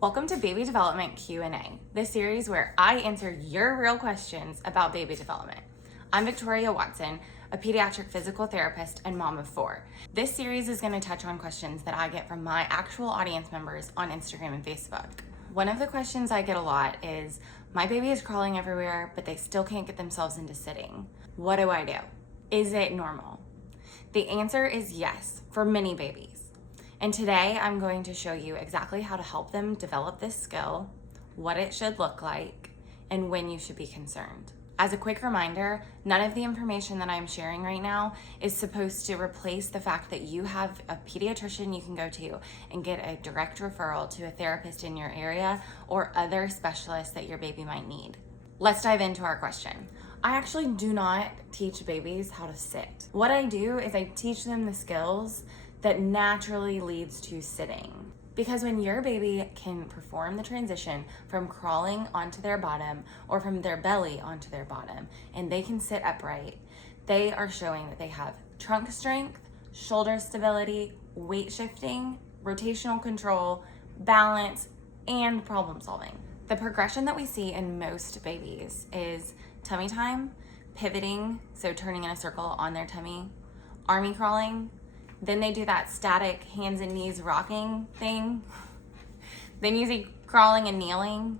Welcome to Baby Development Q&A, the series where I answer your real questions about baby development. I'm Victoria Watson, a pediatric physical therapist and mom of 4. This series is going to touch on questions that I get from my actual audience members on Instagram and Facebook. One of the questions I get a lot is, my baby is crawling everywhere, but they still can't get themselves into sitting. What do I do? Is it normal? The answer is yes, for many babies. And today I'm going to show you exactly how to help them develop this skill, what it should look like, and when you should be concerned. As a quick reminder, none of the information that I'm sharing right now is supposed to replace the fact that you have a pediatrician you can go to and get a direct referral to a therapist in your area or other specialists that your baby might need. Let's dive into our question. I actually do not teach babies how to sit. What I do is I teach them the skills that naturally leads to sitting. Because when your baby can perform the transition from crawling onto their bottom or from their belly onto their bottom, and they can sit upright, they are showing that they have trunk strength, shoulder stability, weight shifting, rotational control, balance, and problem solving. The progression that we see in most babies is tummy time, pivoting, so turning in a circle on their tummy, army crawling, then they do that static hands and knees rocking thing, then usually crawling and kneeling,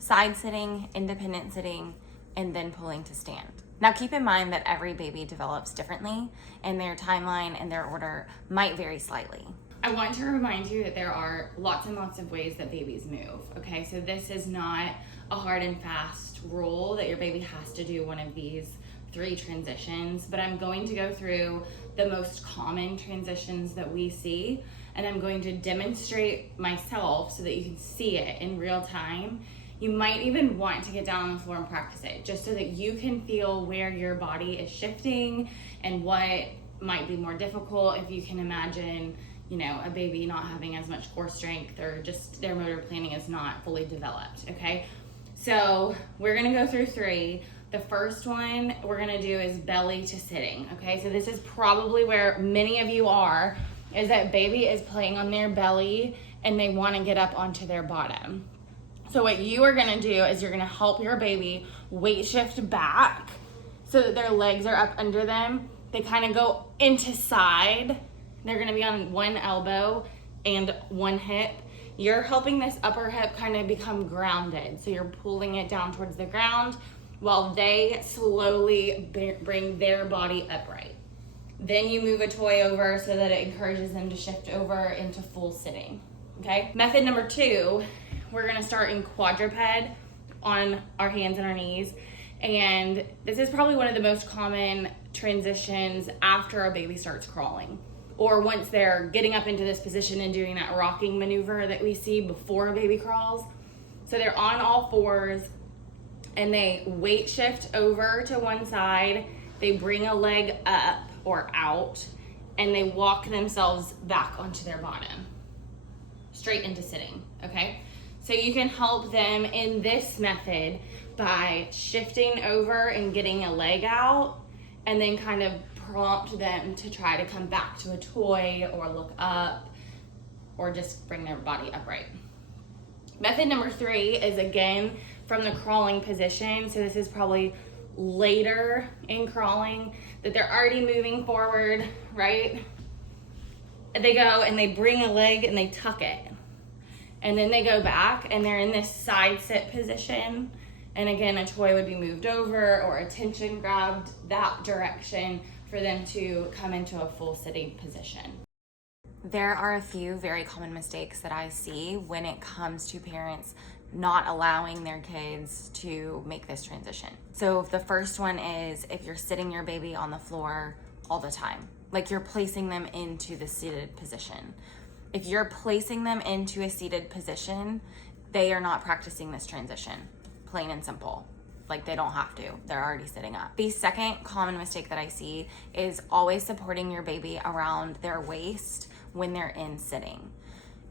side sitting, independent sitting, and then pulling to stand. Now keep in mind that every baby develops differently and their timeline and their order might vary slightly. I want to remind you that there are lots and lots of ways that babies move, okay? So this is not a hard and fast rule that your baby has to do one of these 3 transitions, but I'm going to go through the most common transitions that we see, and I'm going to demonstrate myself so that you can see it in real time. You might even want to get down on the floor and practice it, just so that you can feel where your body is shifting and what might be more difficult. If you can imagine, a baby not having as much core strength or just their motor planning is not fully developed, okay? So we're gonna go through 3. The first one we're gonna do is belly to sitting, okay? So this is probably where many of you are, is that baby is playing on their belly and they wanna get up onto their bottom. So what you are gonna do is you're gonna help your baby weight shift back so that their legs are up under them. They kind of go into side. They're gonna be on one elbow and one hip. You're helping this upper hip kind of become grounded. So you're pulling it down towards the ground while they slowly bring their body upright. Then you move a toy over so that it encourages them to shift over into full sitting, okay? Method number 2, we're gonna start in quadruped on our hands and our knees. And this is probably one of the most common transitions after a baby starts crawling, or once they're getting up into this position and doing that rocking maneuver that we see before a baby crawls. So they're on all 4s and they weight shift over to one side, they bring a leg up or out, and they walk themselves back onto their bottom, straight into sitting, okay? So you can help them in this method by shifting over and getting a leg out, and then kind of prompt them to try to come back to a toy or look up or just bring their body upright. Method number 3 is again from the crawling position. So this is probably later in crawling that they're already moving forward, right? They go and they bring a leg and they tuck it. And then they go back and they're in this side sit position. And again, a toy would be moved over or attention grabbed that direction for them to come into a full sitting position. There are a few very common mistakes that I see when it comes to parents not allowing their kids to make this transition. So the first one is if you're sitting your baby on the floor all the time, like you're placing them into the seated position. If you're placing them into a seated position, they are not practicing this transition, plain and simple. Like they don't have to, they're already sitting up. The second common mistake that I see is always supporting your baby around their waist when they're in sitting.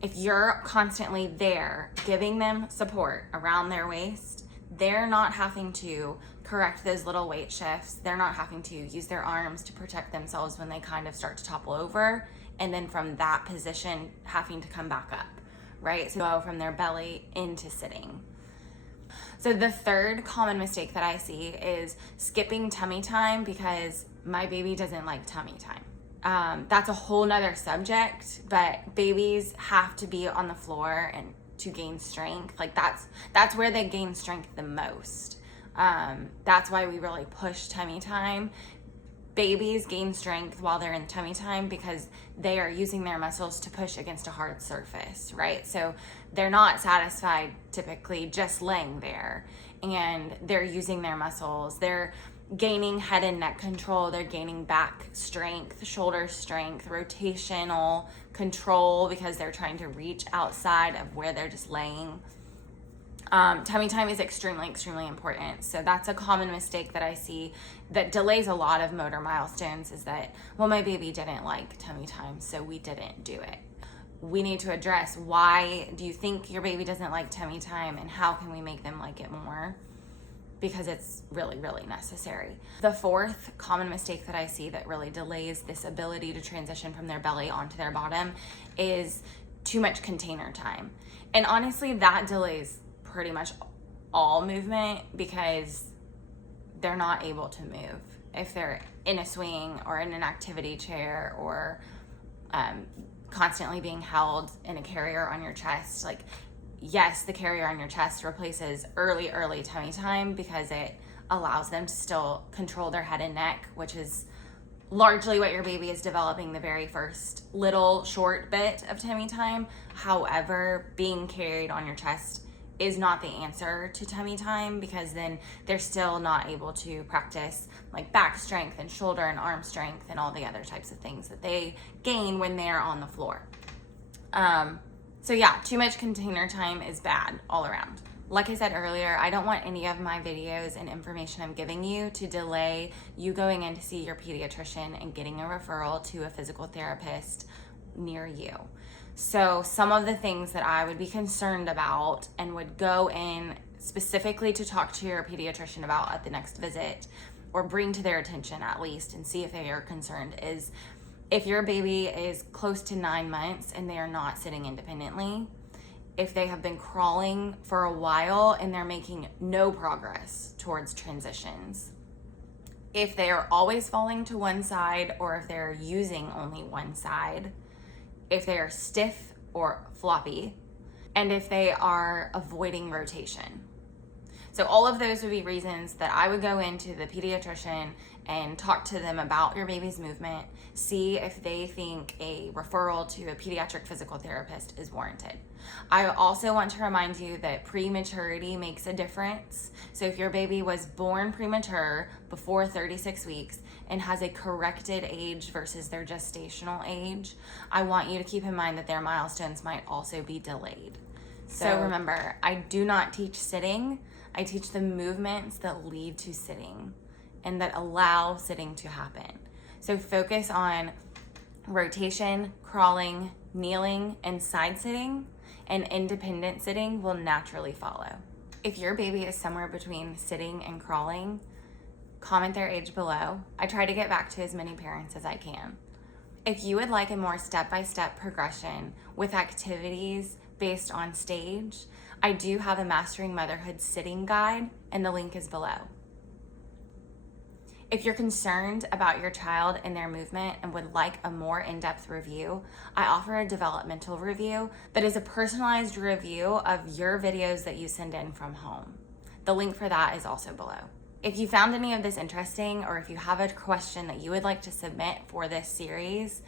If you're constantly there giving them support around their waist, they're not having to correct those little weight shifts. They're not having to use their arms to protect themselves when they kind of start to topple over. And then from that position, having to come back up, right? So go from their belly into sitting. So the third common mistake that I see is skipping tummy time because my baby doesn't like tummy time. That's a whole nother subject, but babies have to be on the floor and to gain strength. Like that's where they gain strength the most. That's why we really push tummy time. Babies gain strength while they're in tummy time because they are using their muscles to push against a hard surface, right? So they're not satisfied typically just laying there, and they're using their muscles. They're gaining head and neck control. They're gaining back strength, shoulder strength, rotational control because they're trying to reach outside of where they're just laying. Tummy time is extremely, extremely important. So that's a common mistake that I see that delays a lot of motor milestones is that, well, my baby didn't like tummy time, so we didn't do it. We need to address why do you think your baby doesn't like tummy time and how can we make them like it more? Because it's really, really necessary. The fourth common mistake that I see that really delays this ability to transition from their belly onto their bottom is too much container time. And honestly, that delays pretty much all movement because they're not able to move. If they're in a swing or in an activity chair or constantly being held in a carrier on your chest, like, yes, the carrier on your chest replaces early tummy time because it allows them to still control their head and neck, which is largely what your baby is developing the very first little short bit of tummy time. However, being carried on your chest is not the answer to tummy time because then they're still not able to practice like back strength and shoulder and arm strength and all the other types of things that they gain when they're on the floor. So yeah, too much container time is bad all around. Like I said earlier, I don't want any of my videos and information I'm giving you to delay you going in to see your pediatrician and getting a referral to a physical therapist near you. So some of the things that I would be concerned about and would go in specifically to talk to your pediatrician about at the next visit or bring to their attention at least and see if they are concerned is if your baby is close to 9 months and they are not sitting independently, if they have been crawling for a while and they're making no progress towards transitions, if they are always falling to one side or if they're using only one side, if they are stiff or floppy, and if they are avoiding rotation. So all of those would be reasons that I would go into the pediatrician and talk to them about your baby's movement, see if they think a referral to a pediatric physical therapist is warranted. I also want to remind you that prematurity makes a difference. So if your baby was born premature before 36 weeks and has a corrected age versus their gestational age, I want you to keep in mind that their milestones might also be delayed. So remember, I do not teach sitting. I teach the movements that lead to sitting and that allow sitting to happen. So focus on rotation, crawling, kneeling, and side sitting, and independent sitting will naturally follow. If your baby is somewhere between sitting and crawling, comment their age below. I try to get back to as many parents as I can. If you would like a more step-by-step progression with activities based on stage, I do have a Mastering.Mthrhd sitting guide, and the link is below. If you're concerned about your child and their movement and would like a more in-depth review, I offer a developmental review that is a personalized review of your videos that you send in from home. The link for that is also below. If you found any of this interesting, or if you have a question that you would like to submit for this series,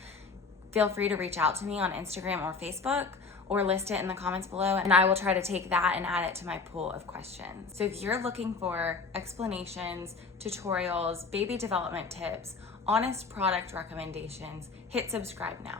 feel free to reach out to me on Instagram or Facebook, or list it in the comments below, and I will try to take that and add it to my pool of questions. So if you're looking for explanations, tutorials, baby development tips, honest product recommendations, hit subscribe now.